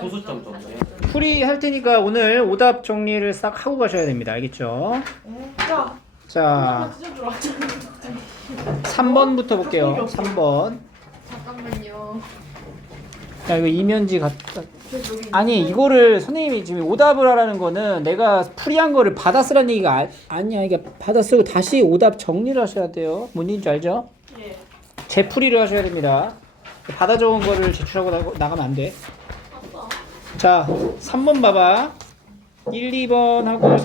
소수점 정도요? 풀이 할 테니까 오늘 오답 정리를 싹 하고 가셔야 됩니다. 알겠죠? 야, 자, 진짜 들어왔죠. 3번부터 볼게요. 3번. 잠깐만요. 야, 이거 이면지 갖다. 아니, 이거를 선생님이 지금 오답을 하라는 거는 내가 풀이한 거를 받아 쓰라는 얘기가 아니야. 이게 받아 쓰고 다시 오답 정리를 하셔야 돼요. 뭔 얘기인지 알죠? 예. 재풀이를 하셔야 됩니다. 받아 적은 거를 제출하고 나가면 안 돼. 아빠. 자, 3번 봐봐. 1, 2번하고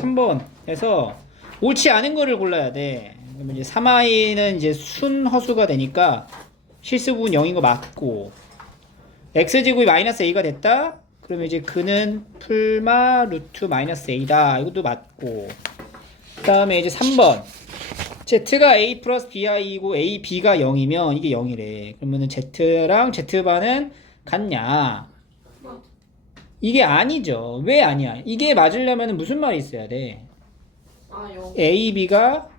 3번에서 옳지 않은 거를 골라야 돼. 그러면 이제 3i는 이제 순허수가 되니까 실수 부분 0인 거 맞고, x제곱이 마이너스 a가 됐다? 그러면 이제 그는 풀마 루트 마이너스 a다. 이것도 맞고. 그 다음에 이제 3번. z가 a 플러스 bi이고 a, b가 0이면 이게 0이래. 그러면은 z랑 z반은 같냐? 이게 아니죠. 왜 아니야? 이게 맞으려면 무슨 말이 있어야 돼? 아, 요. a, b가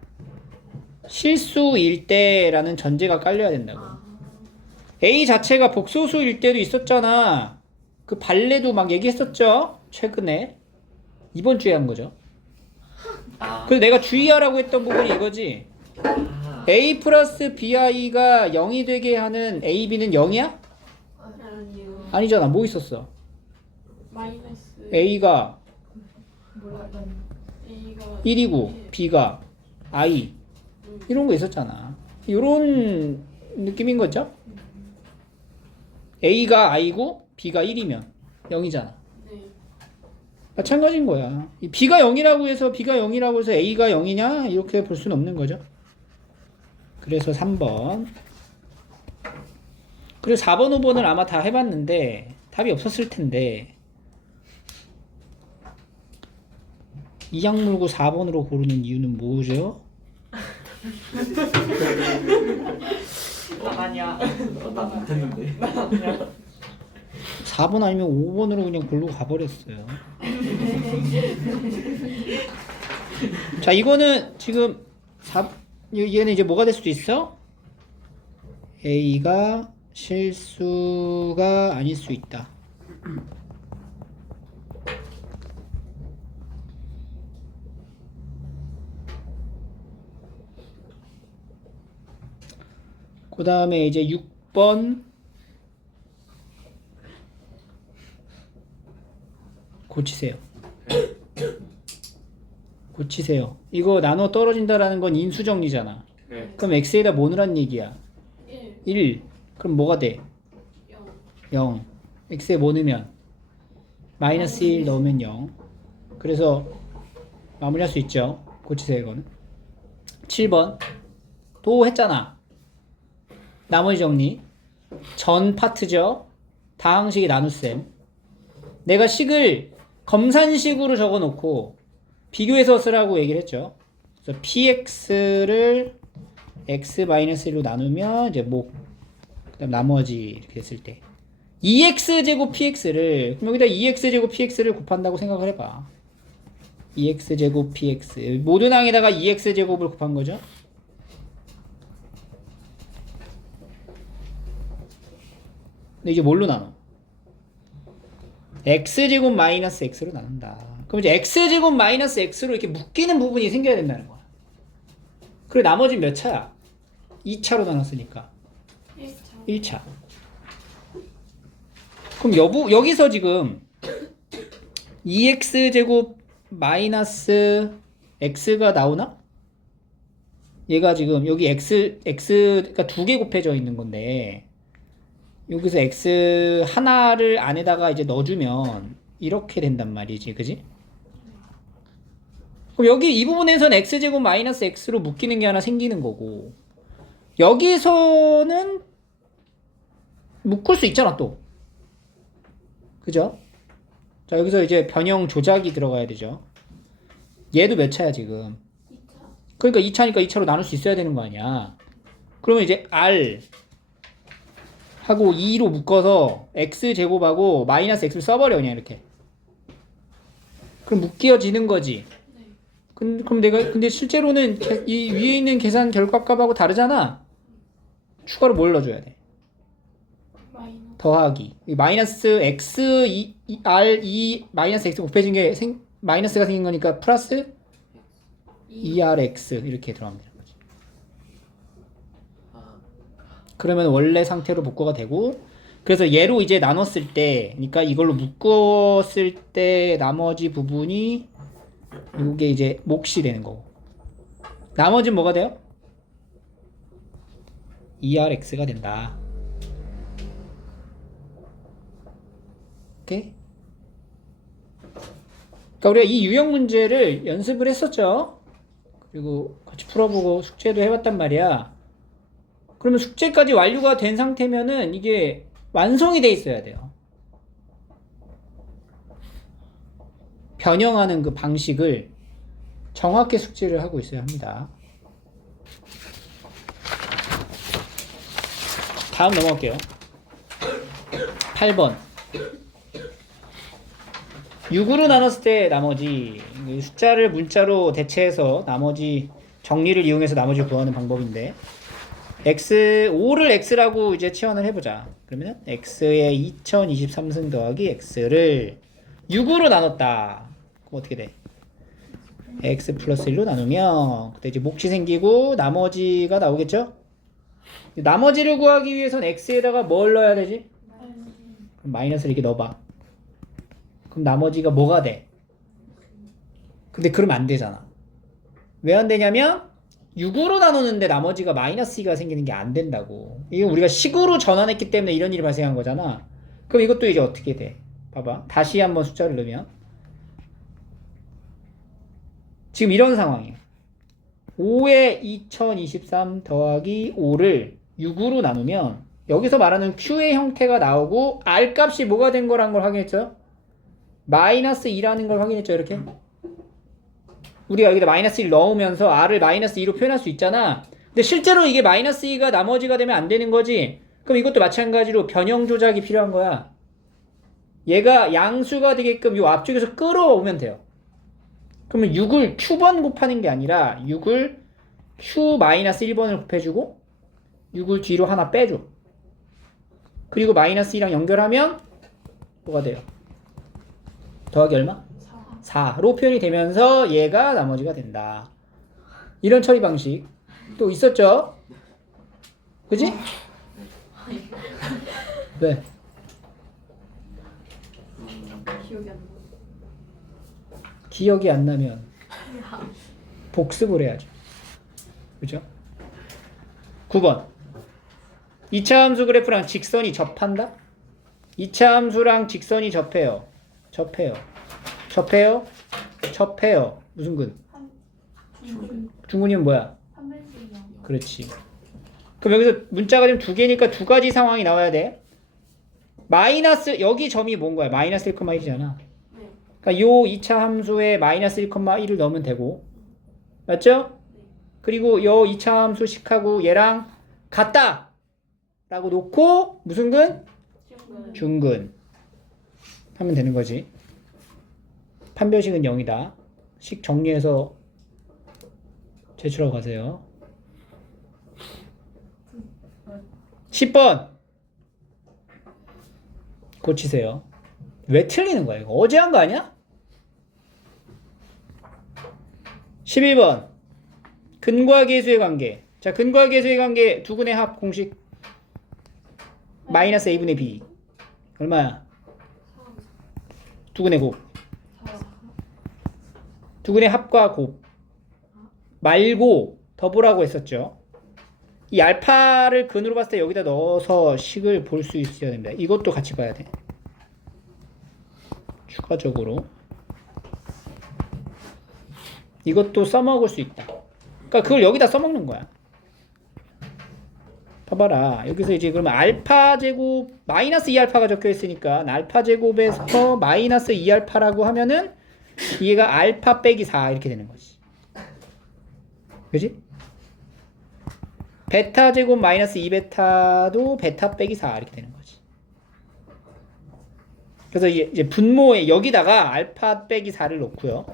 실수일 때라는 전제가 깔려야 된다고. A 자체가 복소수일 때도 있었잖아. 그 발레도 막 얘기했었죠? 최근에. 이번 주에 한 거죠. 그래서 내가 주의하라고 했던 부분이 이거지. A 플러스 BI가 0이 되게 하는 AB는 0이야? 아니요. 아니잖아. 뭐 있었어? 마이너스. A가 몰라. A가 1이고 B가 I 이런 거 있었잖아. 이런 느낌인 거죠? A가 I고 B가 1이면 0이잖아. 네. 마찬가지인 거야. 이 B가 0이라고 해서 B가 0이라고 해서 A가 0이냐? 이렇게 볼 수는 없는 거죠. 그래서 3번. 그리고 4번, 5번을 아마 다 해봤는데 답이 없었을 텐데 이악 물고 4번으로 고르는 이유는 뭐죠? 아니야. 나 됐는데. 4번 아니면 5번으로 그냥 고르고 가버렸어요. 자, 이거는 지금 얘는 이제 뭐가 될 수도 있어? A가 실수가 아닐 수 있다. 그 다음에 이제 6번 고치세요. 고치세요. 이거 나눠 떨어진다라는 건 인수정리잖아. 네. 그럼 x에다 뭐 넣으란 얘기야? 1, 1. 그럼 뭐가 돼? 0. 0. x에 뭐 넣으면? 마이너스 1 넣으면 0. 그래서 마무리할 수 있죠. 고치세요 이거는. 7번 또 했잖아. 나머지 정리. 전 파트죠. 다항식의 나눗셈. 내가 식을 검산식으로 적어놓고 비교해서 쓰라고 얘기를 했죠. 그래서 px를 x-1로 나누면 이제 뭐 그다음 나머지 이렇게 됐을 때 2x제곱 px를 그럼 여기다 2x제곱 px를 곱한다고 생각을 해봐. 2x제곱 px 모든 항에다가 2x제곱을 곱한 거죠. 근데 이제 뭘로 나눠? x제곱 마이너스 x로 나눈다. 그럼 이제 x제곱 마이너스 x로 이렇게 묶이는 부분이 생겨야 된다는 거야. 그리고 나머지는 몇 차야? 2차로 나눴으니까 1차. 1차. 그럼 여기서 지금 2x제곱 마이너스 x가 나오나? 얘가 지금 여기 x가 두 개 곱해져 있는 건데 여기서 x 하나를 안에다가 이제 넣어주면 이렇게 된단 말이지, 그지? 그럼 여기 이 부분에서는 x제곱 마이너스 x로 묶이는 게 하나 생기는 거고 여기서는 묶을 수 있잖아 또, 그죠? 자, 여기서 이제 변형 조작이 들어가야 되죠. 얘도 몇 차야 지금? 2차. 그러니까 2차니까 2차로 나눌 수 있어야 되는 거 아니야. 그러면 이제 r 하고 2로 묶어서 x제곱하고 마이너스 x를 써버려 그냥 이렇게. 그럼 묶여지는 거지. 네. 그럼 내가 근데 실제로는 이 위에 있는 계산 결과값하고 다르잖아. 추가로 뭘 넣어줘야 돼? 마이너스. 더하기 이 마이너스 x r 2 마이너스 x 곱해진 게 마이너스가 생긴 거니까 플러스 2rx 이렇게 들어가면 되는 거지. 아, 그러면 원래 상태로 복구가 되고 그래서 얘로 이제 나눴을 때 그러니까 이걸로 묶었을 때 나머지 부분이 이게 이제 몫이 되는 거고 나머지는 뭐가 돼요? 2rx가 된다. 오케이? 그러니까 우리가 이 유형 문제를 연습을 했었죠. 그리고 같이 풀어보고 숙제도 해봤단 말이야. 그러면 숙제까지 완료가 된 상태면은 이게 완성이 돼 있어야 돼요. 변형하는 그 방식을 정확히 숙지를 하고 있어야 합니다. 다음 넘어갈게요. 8번 6으로 나눴을 때 나머지 숫자를 문자로 대체해서 나머지 정리를 이용해서 나머지를 구하는 방법인데 x 5를 x라고 이제 치환을 해보자. 그러면 x의 2023승 더하기 x를 6으로 나눴다. 그럼 어떻게 돼? x 플러스 1로 나누면 그때 이제 몫이 생기고 나머지가 나오겠죠? 나머지를 구하기 위해선 x에다가 뭘 넣어야 되지? 그럼 마이너스를 이렇게 넣어봐. 그럼 나머지가 뭐가 돼? 근데 그러면 안 되잖아. 왜 안 되냐면 6으로 나누는데 나머지가 마이너스 2가 생기는 게 안 된다고. 이게 우리가 식으로 전환했기 때문에 이런 일이 발생한 거잖아. 그럼 이것도 이제 어떻게 돼? 봐봐. 다시 한번 숫자를 넣으면 지금 이런 상황이에요. 5에 2023 더하기 5를 6으로 나누면 여기서 말하는 Q의 형태가 나오고 R 값이 뭐가 된 거란 걸 확인했죠? 마이너스 2라는 걸 확인했죠, 이렇게? 우리가 여기다 마이너스 1 넣으면서 R을 마이너스 2로 표현할 수 있잖아. 근데 실제로 이게 마이너스 2가 나머지가 되면 안 되는 거지. 그럼 이것도 마찬가지로 변형 조작이 필요한 거야. 얘가 양수가 되게끔 이 앞쪽에서 끌어오면 돼요. 그러면 6을 Q번 곱하는 게 아니라 6을 Q-1번을 곱해주고 6을 뒤로 하나 빼줘. 그리고 마이너스 2랑 연결하면 뭐가 돼요? 더하기 얼마? 4로 표현이 되면서 얘가 나머지가 된다. 이런 처리 방식 또 있었죠? 그지? 왜? 기억이 안 나. 기억이 안 나면 복습을 해야죠. 그죠? 9번 2차 함수 그래프랑 직선이 접한다? 2차 함수랑 직선이 접해요. 접해요. 무슨 근? 중근이면 뭐야? 그렇지. 그럼 여기서 문자가 지금 두 개니까 두 가지 상황이 나와야 돼. 마이너스 여기 점이 뭔 거야? 마이너스 1,1이잖아. 그러니까 요 2차 함수에 마이너스 1,1을 넣으면 되고 맞죠? 그리고 요 2차 함수 식하고 얘랑 같다 라고 놓고 무슨 근? 중근 하면 되는 거지. 판별식은 0이다. 식 정리해서 제출하고 가세요. 10번 고치세요. 왜 틀리는 거야? 이거 어제 한 거 아니야? 11번 근과 계수의 관계. 자, 근과 계수의 관계 두 근의 합 공식 마이너스 a분의 b 얼마야? 두 근의 곱. 두 근의 합과 곱 말고 더보라고 했었죠. 이 알파를 근으로 봤을 때 여기다 넣어서 식을 볼 수 있어야 됩니다. 이것도 같이 봐야 돼. 추가적으로 이것도 써먹을 수 있다. 그러니까 그걸 여기다 써먹는 거야. 봐봐라. 여기서 이제 그러면 알파 제곱 마이너스 2알파가 적혀 있으니까 알파 제곱에서 마이너스 2알파라고 하면은 얘가 알파 빼기 4 이렇게 되는 거지. 그지? 베타 제곱 마이너스 2베타도 베타 빼기 4 이렇게 되는 거지. 그래서 이제 분모에 여기다가 알파 빼기 4를 넣고요.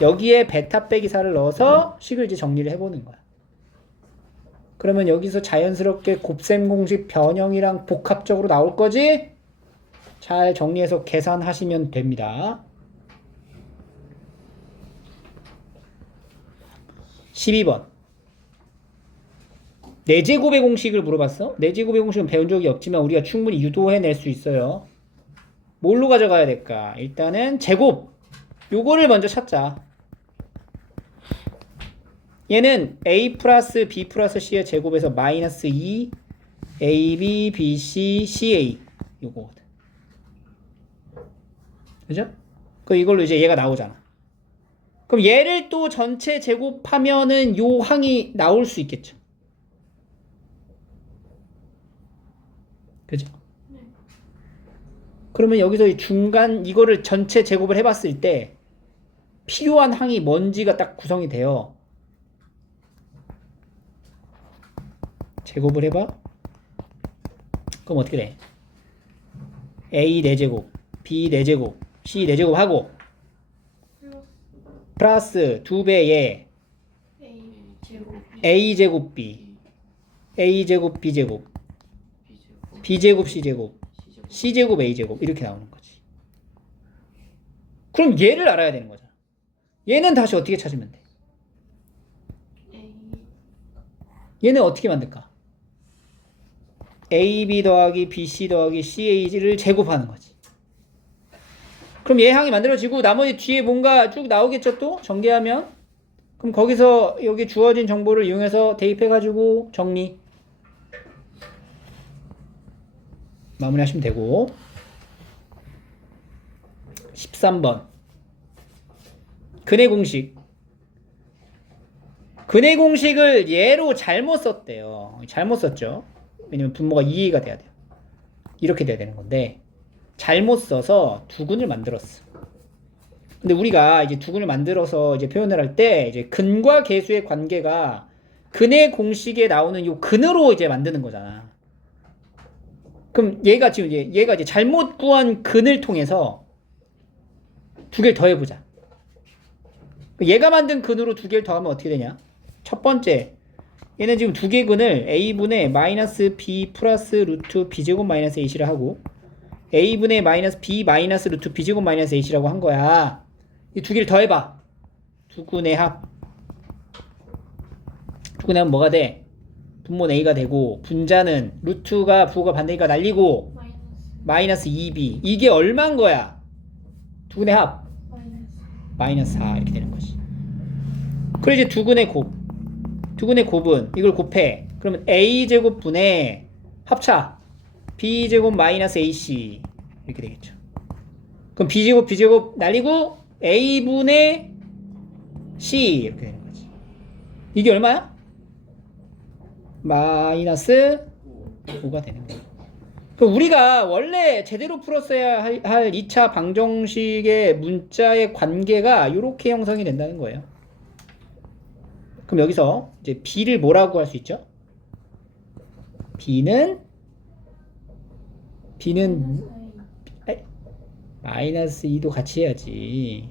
여기에 베타 빼기 4를 넣어서 식을 이제 정리를 해보는 거야. 그러면 여기서 자연스럽게 곱셈 공식 변형이랑 복합적으로 나올 거지? 잘 정리해서 계산하시면 됩니다. 12번. 4제곱의 공식을 물어봤어? 4제곱의 공식은 배운 적이 없지만 우리가 충분히 유도해낼 수 있어요. 뭘로 가져가야 될까? 일단은 제곱. 요거를 먼저 찾자. 얘는 a 플러스 b 플러스 c의 제곱에서 마이너스 2 ab, bc, ca 요거거든. 그죠? 그럼 이걸로 이제 얘가 나오잖아. 그럼 얘를 또 전체 제곱하면은 요 항이 나올 수 있겠죠. 그죠? 그러면 여기서 이 중간 이거를 전체 제곱을 해봤을 때 필요한 항이 뭔지가 딱 구성이 돼요. 제곱을 해봐. 그럼 어떻게 돼? a 4제곱, b 4제곱, c 4제곱 하고 플러스 2배의 a제곱 b, a제곱 b제곱, b제곱 c제곱, c제곱 a제곱 이렇게 나오는 거지. 그럼 얘를 알아야 되는 거잖아. 얘는 다시 어떻게 찾으면 돼? 얘는 어떻게 만들까? AB 더하기 BC 더하기 CA를 제곱하는 거지. 그럼 얘 항이 만들어지고 나머지 뒤에 뭔가 쭉 나오겠죠 또? 전개하면? 그럼 거기서 여기 주어진 정보를 이용해서 대입해가지고 정리. 마무리하시면 되고. 13번. 근의 공식. 근의 공식을 얘로 잘못 썼대요. 잘못 썼죠. 왜냐면 분모가 2a가 돼야 돼요. 이렇게 돼야 되는 건데 잘못 써서 두근을 만들었어. 근데 우리가 이제 두근을 만들어서 이제 표현을 할 때 이제 근과 계수의 관계가 근의 공식에 나오는 요 근으로 이제 만드는 거잖아. 그럼 얘가 지금 얘가 이제 잘못 구한 근을 통해서 두 개를 더해보자. 얘가 만든 근으로 두 개를 더하면 어떻게 되냐? 첫 번째, 얘는 지금 두 개 근을 a분의 마이너스 b 플러스 루트 b제곱 마이너스 aC를 하고 a분의 마이너스 b 마이너스 루트 b제곱 마이너스 aC라고 한 거야. 이 두 개를 더해봐. 두 근의 합. 두 근의 합은 뭐가 돼? 분모는 a가 되고 분자는 루트가 부호가 반대니까 날리고 마이너스 2b. 이게 얼마인 거야? 두 근의 합. 마이너스 4 이렇게 되는 거지. 그래 이제 두 근의 곱. 두 근의 곱은 이걸 곱해. 그러면 a제곱 분의 합차 b제곱 마이너스 ac 이렇게 되겠죠. 그럼 b제곱 b제곱 날리고 a분의 c 이렇게 되는 거지. 이게 얼마야? 마이너스 5가 되는 거야. 그럼 우리가 원래 제대로 풀었어야 할 2차 방정식의 문자의 관계가 이렇게 형성이 된다는 거예요. 그럼 여기서 이제 b를 뭐라고 할 수 있죠? b는 마이너스 2도 같이 해야지.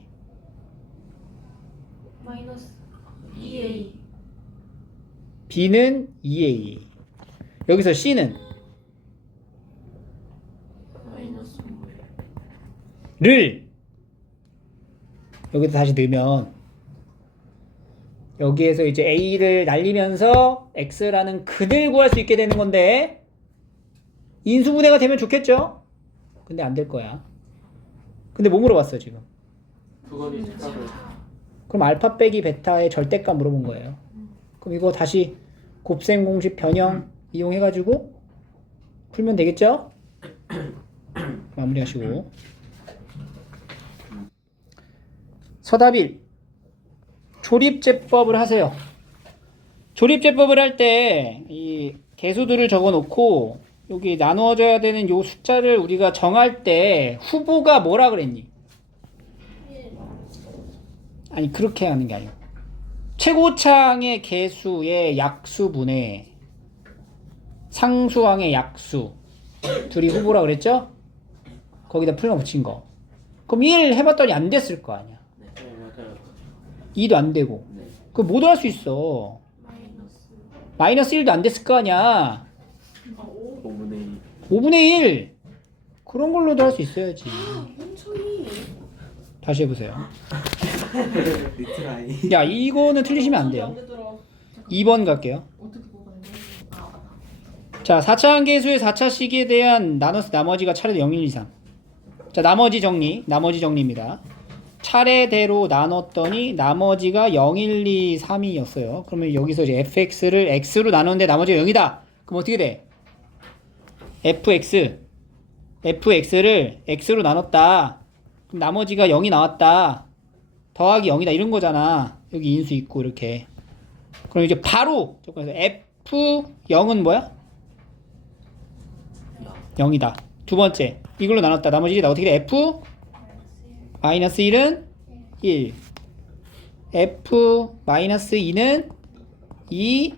마이너스 2a. b는 2a. 여기서 c는 마이너스 를 여기다 다시 넣으면 여기에서 이제 a를 날리면서 x라는 근을 구할 수 있게 되는 건데 인수분해가 되면 좋겠죠? 근데 안 될 거야. 근데 뭐 물어봤어 지금? 그거를 생각을 그럼 알파 빼기 베타의 절대값 물어본 거예요. 그럼 이거 다시 곱셈 공식 변형 이용해가지고 풀면 되겠죠? 마무리하시고 서답 1 조립제법을 하세요. 조립제법을 할 때 이 개수들을 적어 놓고 여기 나누어져야 되는 요 숫자를 우리가 정할 때 후보가 뭐라 그랬니? 아니 그렇게 하는 게 아니고 최고차항의 개수의 약수분의 상수항의 약수 둘이 후보라 그랬죠? 거기다 풀마 붙인 거. 그럼 1 해봤더니 안 됐을 거 아니야. 네 맞아요. 2도 안 되고. 네. 그거 못 할 수 있어. 마이너스 1도 안 됐을 거 아니야. 5분의 2. 5분의 1. 그런 걸로도 할 수 있어야지. 엄청이. 다시 해보세요. 리트라이. 야, 이거는 틀리시면 안 돼요. 2번 갈게요. 어떻게 뽑았는데? 아 맞다. 자, 4차 한계수의 4차 시기에 대한 나머지가 차례대 0, 1, 2, 3. 자, 나머지 정리입니다. 차례대로 나눴더니 나머지가 0, 1, 2, 3이었어요. 그러면 여기서 이제 fx를 x로 나누는데 나머지가 0이다. 그럼 어떻게 돼? fx를 x로 나눴다. 그럼 나머지가 0이 나왔다. 더하기 0이다. 이런 거잖아. 여기 인수 있고 이렇게. 그럼 이제 바로 f0은 뭐야? 0이다. 두 번째. 이걸로 나눴다. 나머지 어떻게 돼? f-1은 1. f-2는 2.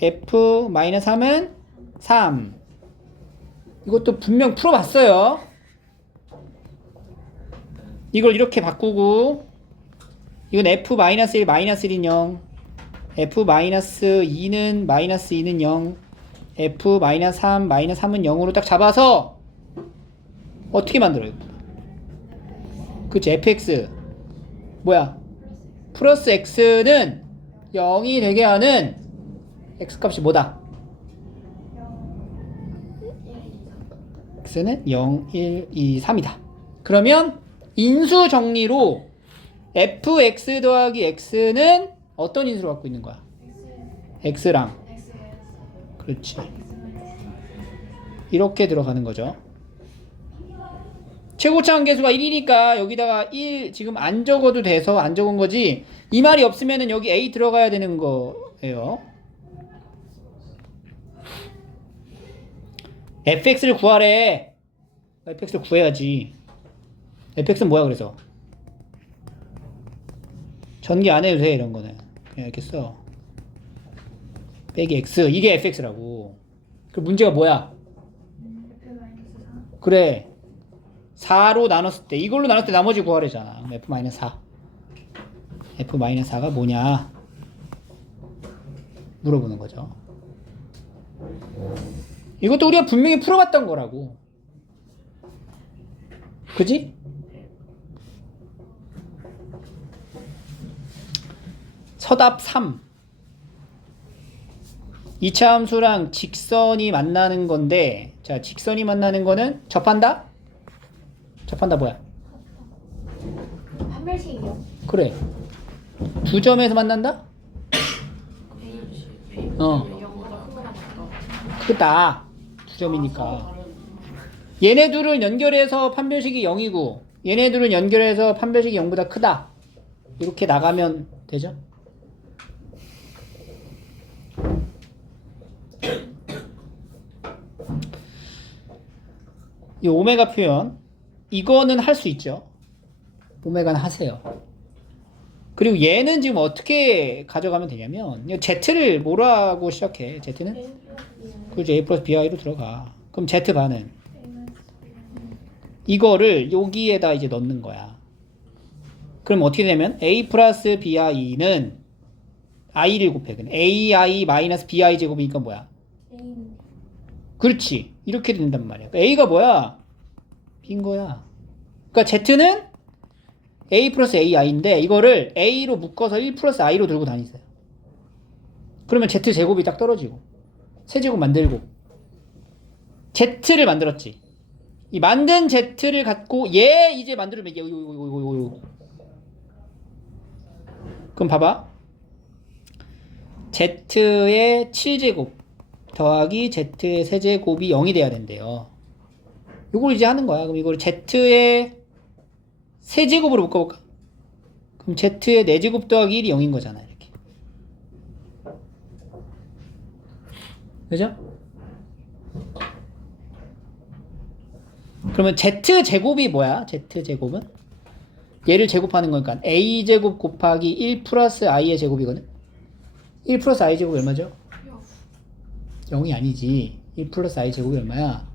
f-3은 3. 이것도 분명 풀어봤어요. 이걸 이렇게 바꾸고 이건 f-1, -1인 0. f-2는 -2는 0. f-3, -3은 0으로 딱 잡아서 어떻게 만들어요? 그치, fx 뭐야? 플러스 x는 0이 되게 하는 x값이 뭐다? x는 0, 1, 2, 3이다. 그러면 인수 정리로 fx 더하기 x는 어떤 인수를 갖고 있는 거야? x랑. 그렇지. 이렇게 들어가는 거죠. 최고차 한계수가 1이니까 여기다가 1 지금 안 적어도 돼서 안 적은 거지. 이 말이 없으면은 여기 a 들어가야 되는 거예요. fx를 구하래. fx를 구해야지. fx는 뭐야 그래서? 전개 안 해도 돼 이런 거는. 그냥 이렇게 써. 빼기 x. 이게 fx라고. 그 문제가 뭐야? 그래. 4로 나눴을 때 이걸로 나눴을 때 나머지 구하래잖아. f-4. f-4가 뭐냐? 물어보는 거죠. 이것도 우리가 분명히 풀어봤던 거라고. 그지? 서답 3. 2차 함수랑 직선이 만나는 건데, 자, 직선이 만나는 거는 접한다? 접한다 뭐야? 판별식이요. 그래. 두 점에서 만난다? 크다. 두 점이니까. 얘네 둘을 연결해서 판별식이 0이고 얘네 둘을 연결해서 판별식이 0보다 크다. 이렇게 나가면 되죠? 이 오메가 표현 이거는 할 수 있죠. 오메가는 하세요. 그리고 얘는 지금 어떻게 가져가면 되냐면 Z를 뭐라고 시작해? Z는? 그렇죠. A 플러스 BI로 들어가. 그럼 Z반은 이거를 여기에다 이제 넣는 거야. 그럼 어떻게 되면 A 플러스 BI는 I를 곱해. AI 마이너스 BI 제곱이니까 뭐야? 그렇지. 이렇게 된단 말이야. 그러니까 A가 뭐야? B인 거야. 그러니까 Z는 A 플러스 AI인데 이거를 A로 묶어서 1 플러스 I로 들고 다니세요. 그러면 Z 제곱이 딱 떨어지고 세제곱 만들고 Z를 만들었지. 이 만든 Z를 갖고 얘 이제 만들면 이게 그럼 봐봐. Z의 7제곱 더하기 Z의 세제곱이 0이 돼야 된대요. 이걸 이제 하는 거야. 그럼 이걸 Z의 세제곱으로 묶어볼까? 그럼 Z의 4제곱 더하기 1이 0인 거잖아. 이렇게. 그죠? 그러면 Z제곱이 뭐야? Z제곱은? 얘를 제곱하는 거니까 A제곱 곱하기 1 플러스 I의 제곱이거든? 1 플러스 I 제곱이 얼마죠? 0이 아니지. 1 플러스 I 제곱이 얼마야?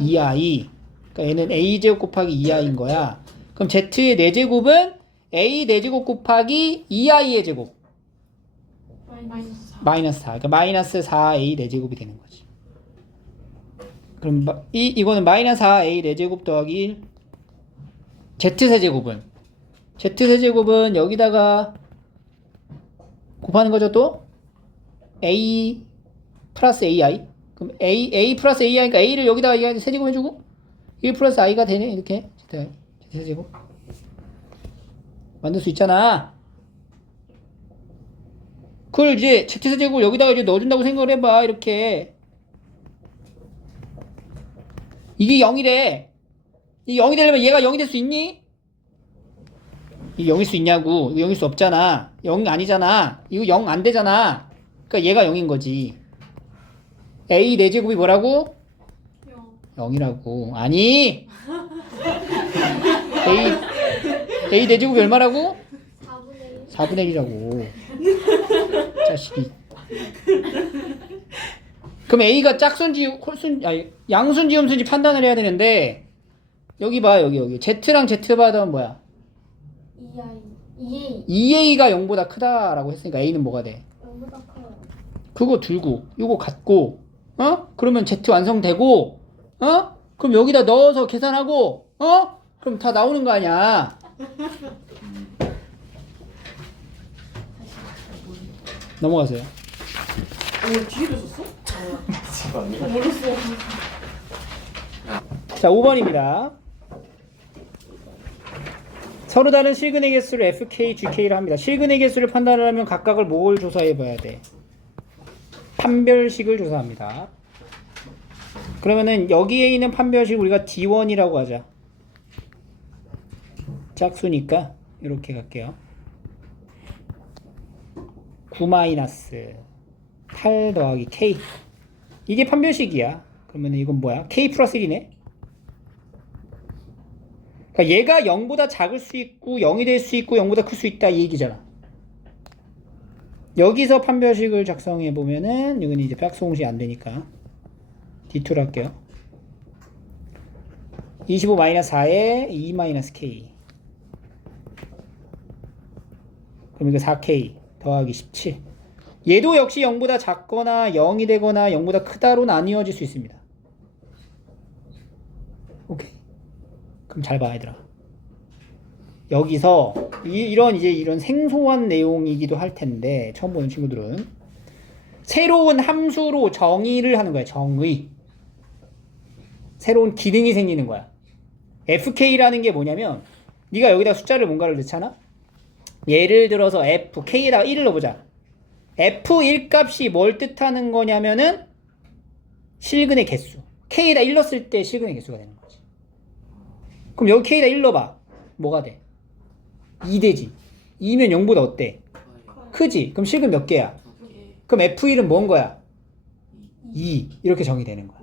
2I. 그러니까 얘는 A제곱 곱하기 2I인 거야. 그럼 Z의 4제곱은 A 4제곱 곱하기 2I의 제곱. 마이너스 4. 그러니까 마이너스 4a 4제곱이 되는 거지. 그럼 이거는 마이너스 4a 4제곱 더하기 1. z세제곱은 여기다가 곱하는 거죠 또? a 플러스 ai. 그럼 a 플러스 ai니까 a를 여기다가 세제곱 해주고 1 플러스 i가 되네. 이렇게 z세제곱 만들 수 있잖아. 그걸 이제 z세제곱을 여기다가 이제 넣어준다고 생각을 해봐. 이렇게 이게 0이래. 이 0이 되려면 얘가 0이 될 수 있니? 이게 0일 수 있냐고. 이거 0일 수 없잖아. 0 아니잖아. 이거 0 안 되잖아. 그러니까 얘가 0인 거지. a 4제곱이 뭐라고? 0이라고. 아니. a 4제곱이 얼마라고? 4분의 1이라고. 자식이. 그럼 a가 짝수인지 양수인지 음수인지 판단을 해야 되는데 여기 봐. 여기 z랑 z 받으면 뭐야? 2a가 0보다 크다라고 했으니까 a는 뭐가 돼? 0보다 커요. 그거 들고 이거 갖고 그러면 z 완성되고 그럼 여기다 넣어서 계산하고 그럼 다 나오는 거 아니야. 넘어가세요. 뒤에도 썼어? 지금 아니야? 몰랐어. 자, 5번입니다. 서로 다른 실근의 개수를 fk, gk를 합니다. 실근의 개수를 판단을 하면 각각을 뭘 조사해 봐야 돼? 판별식을 조사합니다. 그러면은 여기에 있는 판별식 우리가 D1이라고 하자. 짝수니까 이렇게 갈게요. 9 마이너스 8 더하기 k. 이게 판별식이야. 그러면 이건 뭐야? k 플러스 1이네. 그러니까 얘가 0보다 작을 수 있고 0이 될 수 있고 0보다 클 수 있다 이 얘기잖아. 여기서 판별식을 작성해 보면은 이건 이제 짝수공식이 안 되니까 D2로 할게요. 25 마이너스 4에 2 마이너스 k. 그럼 이거 4k 더하기 17. 얘도 역시 0보다 작거나 0이 되거나 0보다 크다로 나뉘어질 수 있습니다. 오케이. 그럼 잘 봐, 얘들아. 여기서 이런 생소한 내용이기도 할 텐데 처음 보는 친구들은 새로운 함수로 정의를 하는 거야. 정의. 새로운 기능이 생기는 거야. fk라는 게 뭐냐면 네가 여기다 숫자를 뭔가를 넣잖아. 예를 들어서 fk에다가 1을 넣어보자. f1 값이 뭘 뜻하는 거냐면은 실근의 개수. k에다 1 넣었을 때 실근의 개수가 되는 거지. 그럼 여기 k에다 1 넣어봐. 뭐가 돼? 2 되지. 2면 0보다 어때? 크지? 그럼 실근 몇 개야? 그럼 f1은 뭔 거야? 2. 이렇게 정의되는 거야.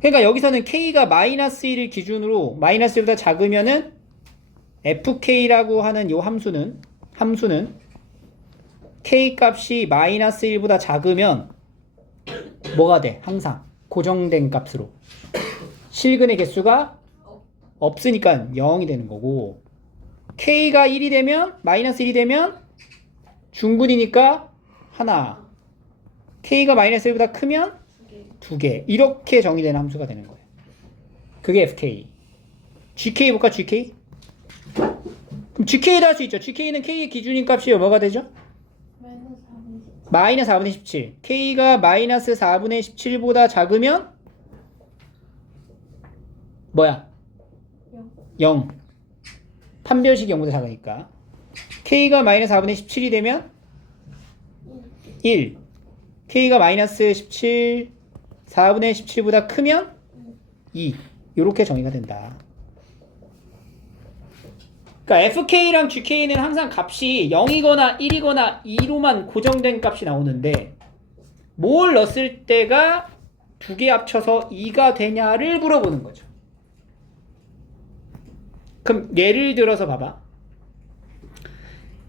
그러니까 여기서는 k가 마이너스 1을 기준으로 마이너스 1보다 작으면은 fk라고 하는 요 함수는 k 값이 마이너스 1보다 작으면 뭐가 돼? 항상 고정된 값으로 실근의 개수가 없으니까 0이 되는 거고 k가 1이 되면 마이너스 1이 되면 중근이니까 하나 k가 마이너스 1보다 크면 2개 이렇게 정의되는 함수가 되는 거예요. 그게 fk. gk 볼까? gk? 그럼 gk에다 할 수 있죠. gk는 k의 기준인 값이 뭐가 되죠? 마이너스 4분의 17. k가 마이너스 4분의 17보다 작으면 뭐야? 0. 판별식이 0보다 작으니까 k가 마이너스 4분의 17이 되면 1. k가 마이너스 17 4분의 17보다 크면 2. 이렇게 정의가 된다. 그러니까 fk랑 gk는 항상 값이 0이거나 1이거나 2로만 고정된 값이 나오는데 뭘 넣었을 때가 두 개 합쳐서 2가 되냐를 물어보는 거죠. 그럼 예를 들어서 봐봐.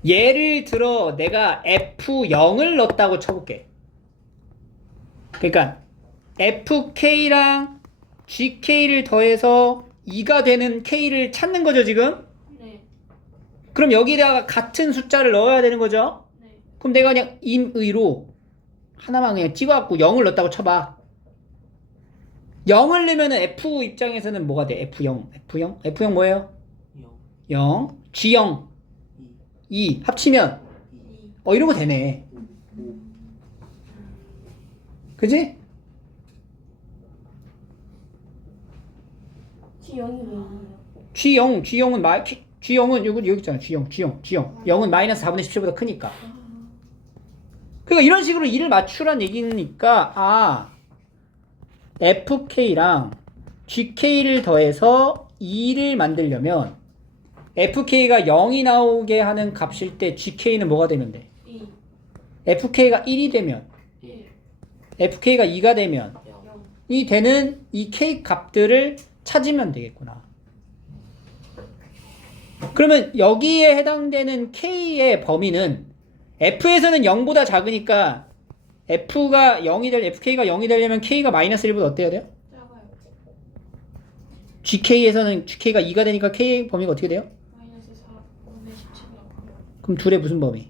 예를 들어 내가 f0을 넣었다고 쳐볼게. 그러니까 fk랑 gk를 더해서 2가 되는 k를 찾는 거죠 지금? 네. 그럼 여기다가 같은 숫자를 넣어야 되는 거죠? 네. 그럼 내가 그냥 임의로 하나만 그냥 찍어갖고 0을 넣었다고 쳐봐. 0을 넣으면 F 입장에서는 뭐가 돼? F0 뭐예요? 0 G0 2 합치면 이런 거 되네. 그지? G0이 왜 있나요? G형은 여기 있잖아. G형. 0은 마이너스 4분의 17보다 크니까. 그러니까 이런 식으로 2를 맞추란 얘기니까 FK랑 GK를 더해서 2를 만들려면 FK가 0이 나오게 하는 값일 때 GK는 뭐가 되면 돼? 2 FK가 1이 되면 1 FK가 2가 되면 0 이 되는 이 K 값들을 찾으면 되겠구나. 그러면 여기에 해당되는 K의 범위는 F에서는 0보다 작으니까 FK가 0이 되려면 K가 마이너스 1보다 어때야 돼요? 작아요. GK에서는 GK가 2가 되니까 K 범위가 어떻게 돼요? 마이너스 4분의 17이라고. 그럼 둘의 무슨 범위?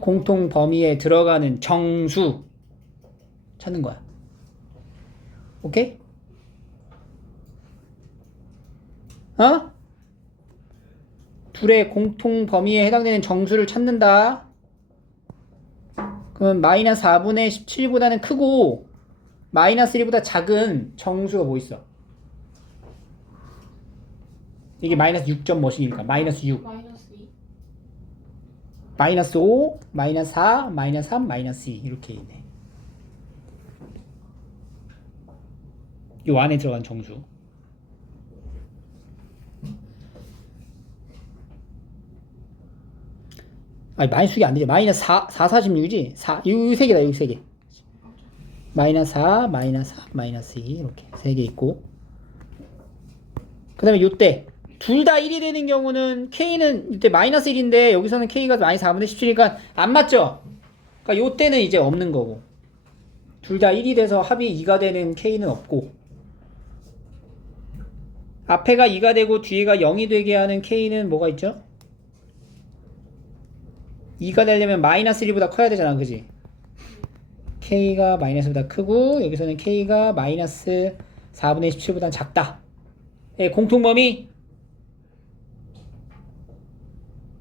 공통 범위에 들어가는 정수 찾는 거야. 오케이? 둘의 공통 범위에 해당되는 정수를 찾는다. 그러면 마이너스 4분의 17보다는 크고 마이너스 1보다 작은 정수가 뭐 있어? 이게 마이너스 6점 뭐씩이니까 마이너스 6 마이너스 2 마이너스 5 마이너스 4 마이너스 3 마이너스 2 이렇게 있네. 요 안에 들어간 정수. 아니 마이너스가 안 되지. 마이너스 4 46이지? 4이 세 개다. 여기 세 개. 마이너스 4 마이너스 4 마이너스 2 이렇게 세 개 있고, 그 다음에 요때 둘 다 1이 되는 경우는 K는 이때 마이너스 1인데 여기서는 K가 마이너스 4분의 17이니까 안 맞죠? 그러니까 요때는 이제 없는 거고, 둘 다 1이 돼서 합이 2가 되는 K는 없고, 앞에가 2가 되고 뒤에가 0이 되게 하는 K는 뭐가 있죠? 2가 되려면 마이너스 1보다 커야 되잖아. 그지? K가 마이너스보다 크고 여기서는 K가 마이너스 4분의 17보다 작다. 예, 공통범위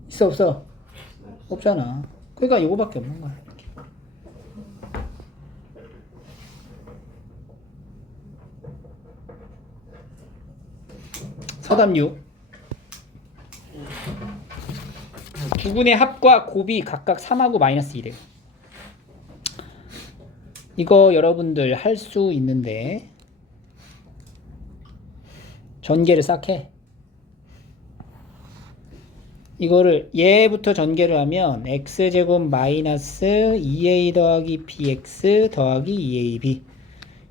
있어 없어? 없잖아. 그러니까 이거밖에 없는 거야. 이렇게. 서답 6. 두근의 합과 곱이 각각 3하고 마이너스 1이에요. 이거 여러분들 할 수 있는데 전개를 싹 해. 이거를 얘부터 전개를 하면 x제곱 마이너스 2a 더하기 bx 더하기 2ab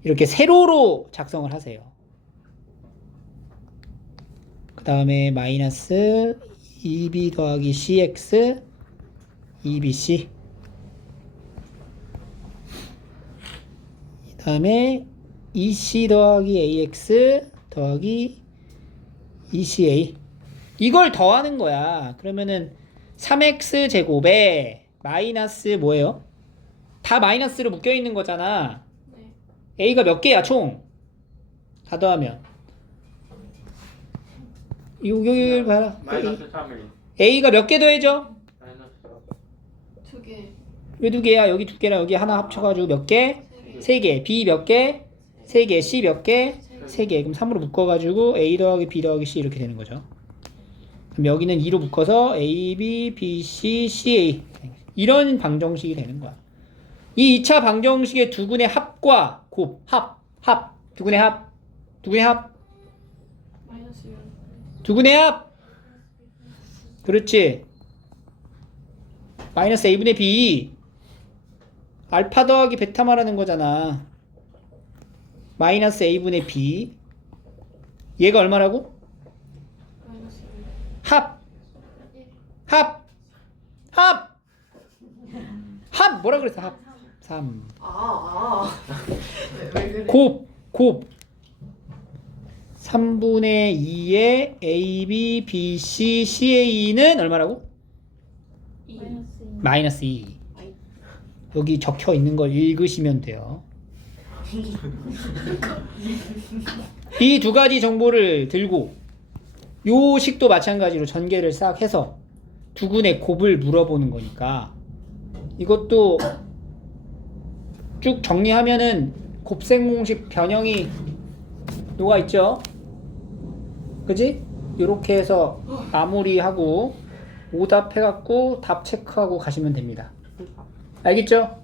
이렇게 세로로 작성을 하세요. 그 다음에 마이너스 2b 더하기 cx 2bc, 그 다음에 2c 더하기 ax 더하기 2ca 이걸 더하는 거야. 그러면은 3x 제곱에 마이너스 뭐예요? 다 마이너스로 묶여 있는 거잖아. 네. a가 몇 개야 총? 다 더하면 여기 봐라. 마이너스 3일. a가 몇 개 더해져? 마이너스 2개 왜 두 개야? 여기 두 개랑 여기 하나 합쳐가지고 몇 개? 3개. b 몇 개? 3개. c 몇 개? 3개. 그럼 3으로 묶어가지고 a 더하기 b 더하기 c 이렇게 되는 거죠. 그럼 여기는 2로 묶어서 a, b, b, c, c, a 이런 방정식이 되는 거야. 이 2차 방정식의 두근의 합과 곱, 두근의 합, 마이너스 1 두근의 합. 그렇지. 마이너스 a분의 b 알파 더하기 베타 말하는 거잖아. 마이너스 a분의 b 얘가 얼마라고? 마이너스 1 합 뭐라 그랬어? 합 3 왜 그래? 곱 3분의 2의 a, b, b, c, ca는 얼마라고? 2 2 마이너스 2. 여기 적혀 있는 걸 읽으시면 돼요. 이 두 가지 정보를 들고 요 식도 마찬가지로 전개를 싹 해서 두근의 곱을 물어보는 거니까 이것도 쭉 정리하면은 곱셈 공식 변형이 녹아있죠? 그지? 요렇게 해서 마무리하고 오답 해갖고 답 체크하고 가시면 됩니다. 알겠죠?